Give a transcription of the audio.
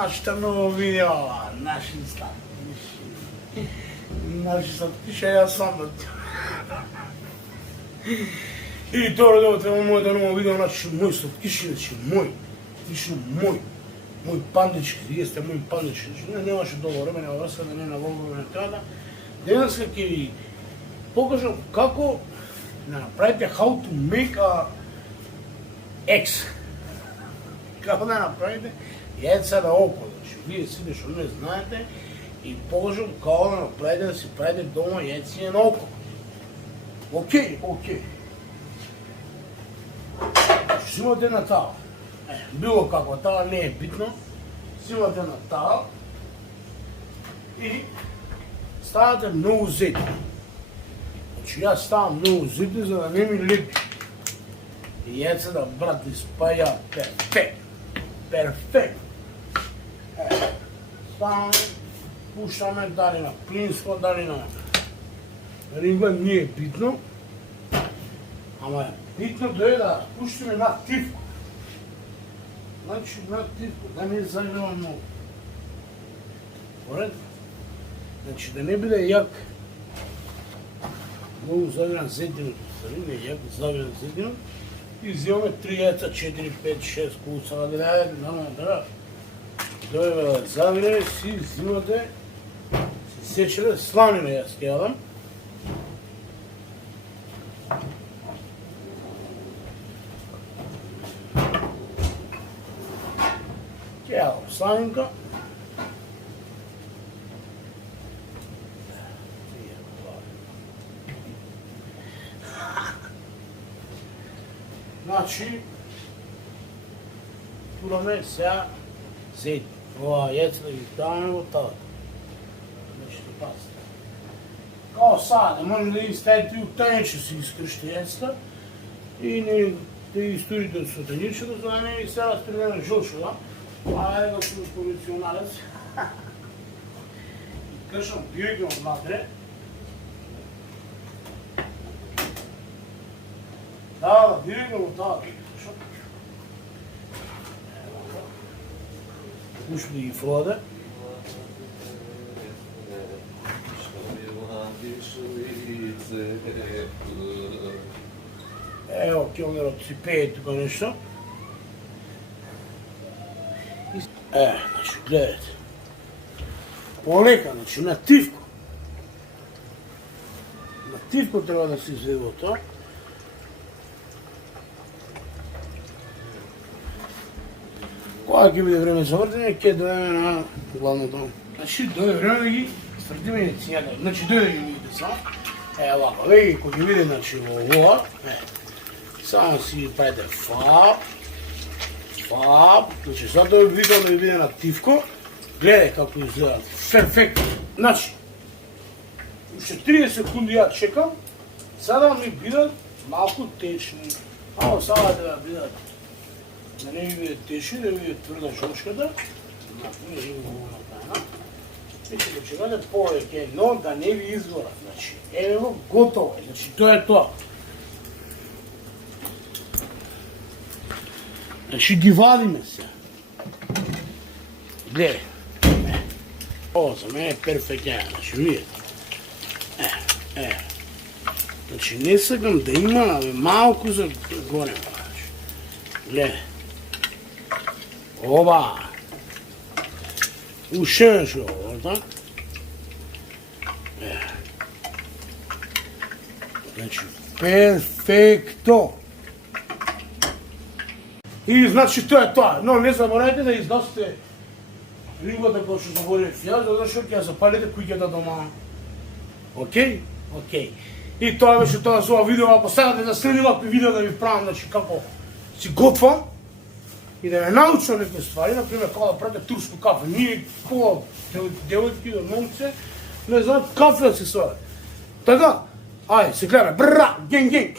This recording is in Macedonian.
нашите ново видео, наши сладки ще ја сам да ти. И добро дојдете во моето ново видео, значи мој сладкиши, значи мој пандички, вие сте мој пандички, значи немаше долго време, нема врска да не наволгуваме на темата. Денеска ќе ви покажам како да направите how to make a eggs. Како да направите јајца на око, значи вие сите што не знаете и покажам како да направите да си правите дома јајци на око. Океј. Симате на тава. Било како тава не е битно. Симате на тава и ставате многу зети. Значи јас ставам многу зети за да не ми лепи. И јајцата брат испаја перфект. Ставаме, пуштаме дали на плинско, дали на риба, не е битно. Ама битно е да пуштиме на тивко. Значи на тивко, да не загрева многу. Поред? Значи да не биде јак. Многу загран зетинот, не јак загран зетинот. И взимаме 3 јајца, 4, 5, 6 куца, да дојме да загрее, си взимате, си сечеле, сланина јас ќе јадам. Ќе јадам сланинка. Значи, тураме сега зет. Ова јајца да ги ставаме во тавата. Значи, да пазите. Као сад, не може да ги ставите и у тајниче си искршите јајцата и не да ги истурите со тајничето, за да не ги сега стрелена жолшова. Ајде го сум професионалец. Кршам директно внатре. Да, директно во тавата. Ушли ги фроде. Ево, кјонерот си пее тука нешто. Значи, гледате. Полека, значи, на тивко. На тивко треба да се изведе во тоа. Кога ќе биде време за вртење, ќе дојдеме на главното. Значи, дојде време да ги свртиме јајцињата. Значи, дојде ги видите само. Овако, веќе кој ќе види, значи, во ова, само си правите фап, значи, затоа ви видам да ви биде на тивко. Гледај како изгледа. Перфектно. Значи, уште 30 секунди ја чекам, сега ми бидат малку течни. Ама сега да бидат да не ви биде течни, да ви биде тврда жолчката. Не ви го направена. И ќе го чекате повеќе, но да не ви изгора. Значи, ево готово е. Значи, тоа е тоа. Значи, ги вадиме се. Гледај. Ова за мене е перфектно. Значи, видите. Значи, не сакам да има малку за горе. Гледај. Оба! Ушеш ово, да? Значи, перфекто! И значи тоа е тоа, но не заборавајте да издасите рибата која што заборев јас, зашто ќе ја запалите куќата дома. Океј? И тоа беше тоа за ова видео, ако сакате да следи вакви видео да ви правам, значи како си готвам и да ме научам некои ствари, например како да правите турско кафе. Ние кога девојки до момци не знаат кафе да се сварат. Така, ајде, се гледаме, бра, генг!